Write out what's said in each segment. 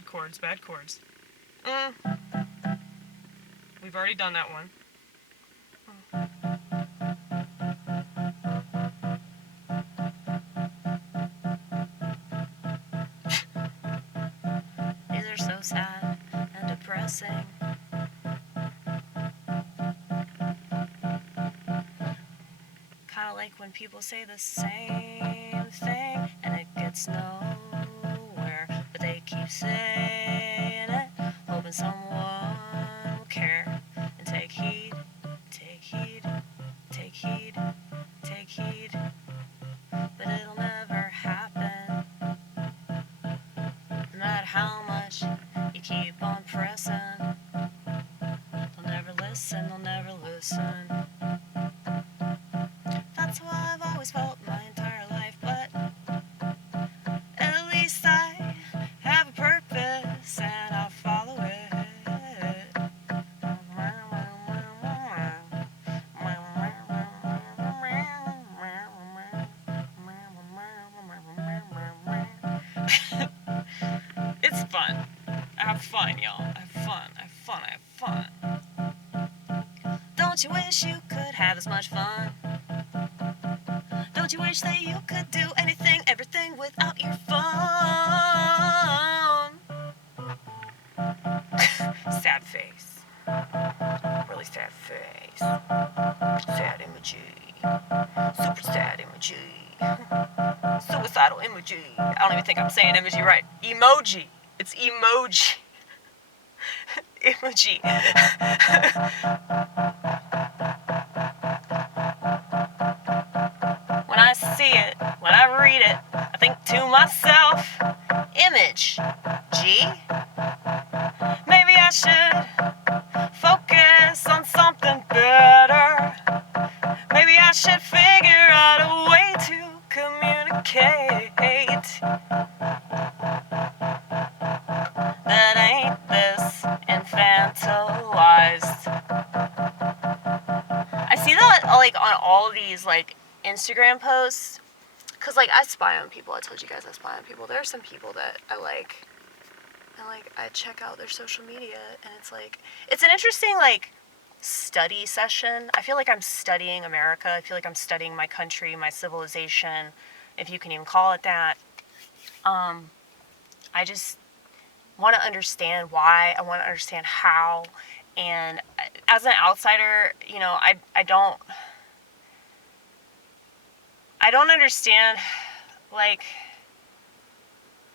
bad chords, bad chords. We've already done that one. These are so sad and depressing. Kinda like when people say the same thing and it gets nowhere, but they keep saying it, hoping someone will care and take heed, take heed, take heed, take heed, but it'll never happen. No matter how much you keep on pressing, they'll never listen, they'll never listen. That's how I've always felt my entire life, but at least I have a purpose and I'll follow it. It's fun. I have fun, y'all. I have fun. I have fun. I have fun. Don't you wish you could have as much fun? Don't you wish that you could do anything, everything without your phone? Sad face. Really sad face. Sad emoji. Super sad emoji. Suicidal emoji. I don't even think I'm saying emoji right. Emoji. It's emoji. Emoji. When I see it, when I read it, I think to myself, image. G? Maybe I should focus on something better. Maybe I should figure out a way to communicate that ain't this infantilized. I see that like on all these like Instagram posts, cause like I spy on people. I told you guys I spy on people. There are some people that I like, and like I check out their social media, and it's like it's an interesting like study session. I feel like I'm studying America. I feel like I'm studying my country, my civilization, if you can even call it that. I just want to understand why. I want to understand how. And as an outsider, you know, I don't understand, like,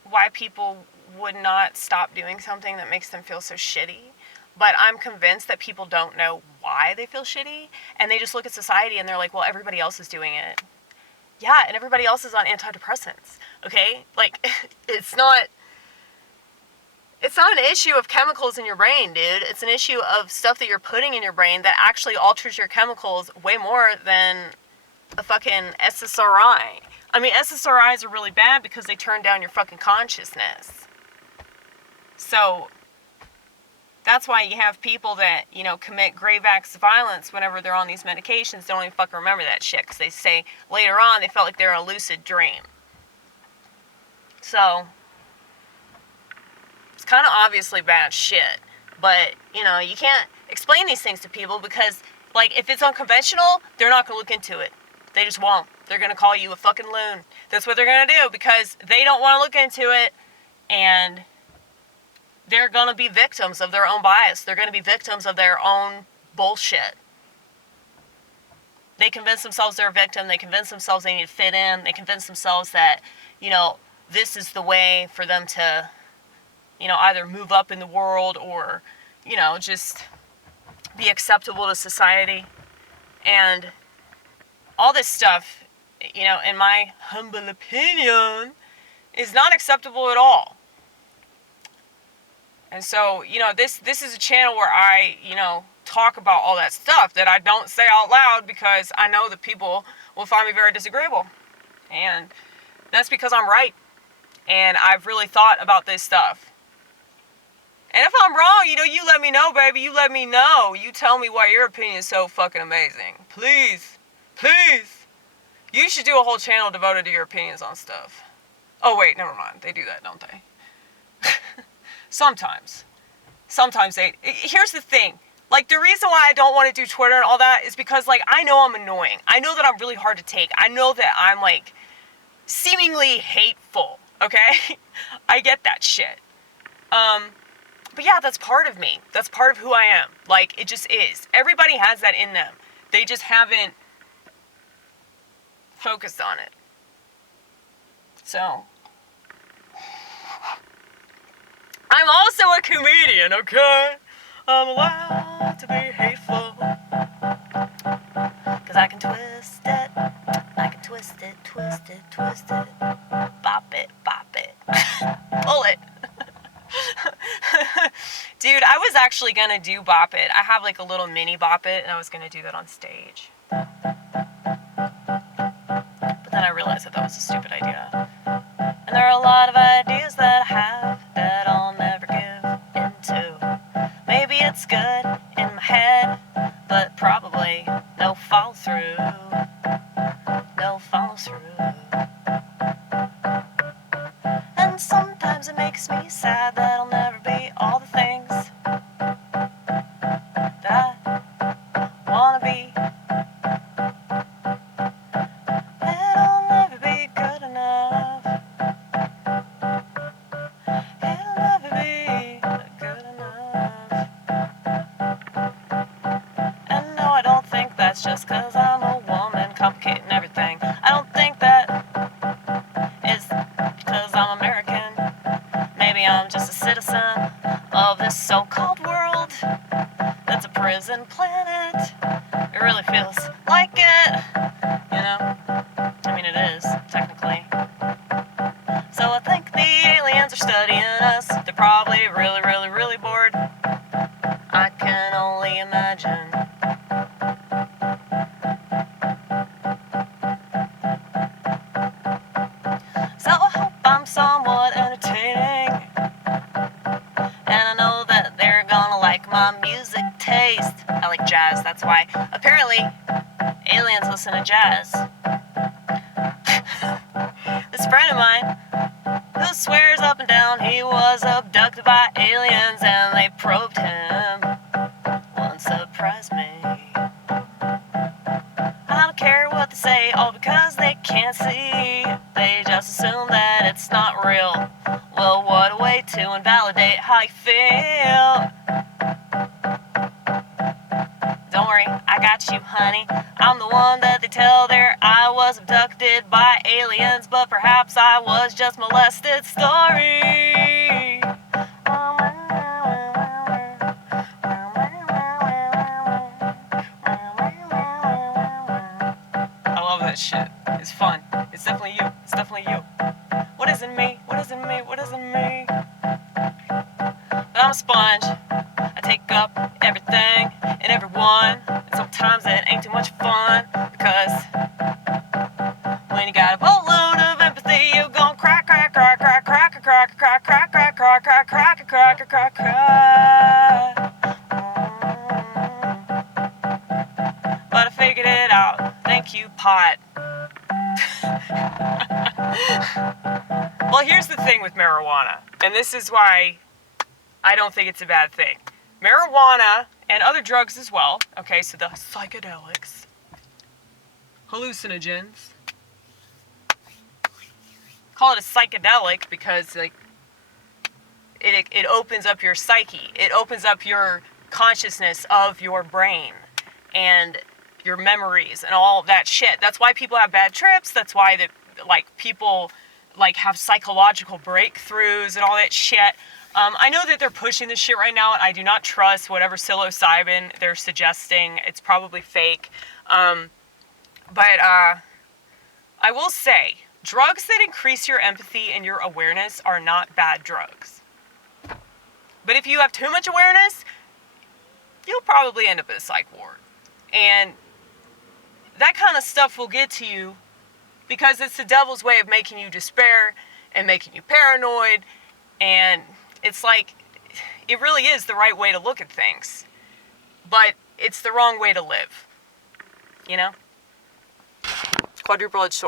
why people would not stop doing something that makes them feel so shitty. But I'm convinced that people don't know why they feel shitty, and they just look at society and they're like, well, everybody else is doing it. Yeah, and everybody else is on antidepressants, okay? Like, it's not an issue of chemicals in your brain, dude. It's an issue of stuff that you're putting in your brain that actually alters your chemicals way more than a fucking SSRI. I mean, SSRIs are really bad because they turn down your fucking consciousness. So that's why you have people that, you know, commit grave acts of violence whenever they're on these medications. They don't even fucking remember that shit because they say later on they felt like they were in a lucid dream. So it's kind of obviously bad shit. But, you know, you can't explain these things to people because, like, if it's unconventional, they're not going to look into it. They just won't. They're going to call you a fucking loon. That's what they're going to do because they don't want to look into it, and they're going to be victims of their own bias. They're going to be victims of their own bullshit. They convince themselves they're a victim. They convince themselves they need to fit in. They convince themselves that, you know, this is the way for them to, you know, either move up in the world or, you know, just be acceptable to society. And all this stuff, you know, in my humble opinion, is not acceptable at all. And so, you know, this is a channel where I, you know, talk about all that stuff that I don't say out loud because I know that people will find me very disagreeable. And that's because I'm right. And I've really thought about this stuff. And if I'm wrong, you know, you let me know, baby. You let me know. You tell me why your opinion is so fucking amazing. Please. Please. You should do a whole channel devoted to your opinions on stuff. Oh, wait, never mind. They do that, don't they? Sometimes here's the thing. Like, the reason why I don't want to do Twitter and all that is because, like, I know I'm annoying. I know that I'm really hard to take. I know that I'm, like, seemingly hateful, okay? I get that shit. But yeah, that's part of me. That's part of who I am. Like, it just is. Everybody has that in them. They just haven't focused on it. So, I'm also a comedian, okay? I'm allowed to be hateful. 'Cause I can twist it. I can twist it, twist it, twist it. Bop it, bop it. Pull it. Dude, I was actually gonna do Bop It. I have like a little mini Bop It, and I was gonna do that on stage. But then I realized that was a stupid idea. And there are a lot of ideas that I have that I'll never give into. Maybe it's good in my head, but probably no follow through. No follow through. And sometimes it makes me sad that I'll never be all the things that I wanna be. It'll never be good enough. It'll never be good enough. And no, I don't think that's just 'cause I'm a woman complicating everything. I don't think that is 'cause I'm American. Maybe I'm just a citizen of this so-called world that's a prison planet. It really feels like it, you know? I mean, it is, technically. So I think the aliens are studying us. They're probably really, really, really bored. I can only imagine. So I hope I'm somewhat entertaining. And I know that they're gonna like my music taste. I like jazz, that's why. Apparently, aliens listen to jazz. This friend of mine, who swears up and down he was abducted by aliens and they probed him, won't surprise me. I don't care what they say, all because they can't see. They just assume that it's not real. Well, what a way to invalidate how you feel. Don't worry, I got you, honey. I'm the one that they tell there I was abducted by aliens, but perhaps I was just molested. Story. I love that shit. It's fun. It's definitely you. It's definitely you. What is in me? What is in me? What is in me? But I'm a sponge. I take up everything and everyone. And sometimes it ain't too much fun. Because when you got a boatload of empathy, you're gonna crack, crack, crack, crack, crack, crack, crack, crack, crack, crack, crack, crack, crack, crack, crack. But I figured it out. Thank you, pot. Well, here's the thing with marijuana, and this is why I don't think it's a bad thing. Marijuana and other drugs as well, okay, so the psychedelics, hallucinogens, call it a psychedelic because, like, it opens up your psyche. It opens up your consciousness of your brain and your memories and all that shit. That's why people have bad trips. That's why people have psychological breakthroughs and all that shit. I know that they're pushing this shit right now, and I do not trust whatever psilocybin they're suggesting. It's probably fake. But I will say, drugs that increase your empathy and your awareness are not bad drugs. But if you have too much awareness, you'll probably end up in a psych ward. And that kind of stuff will get to you because it's the devil's way of making you despair and making you paranoid. And it's like, it really is the right way to look at things. But it's the wrong way to live. You know? Quadruple-edged sword.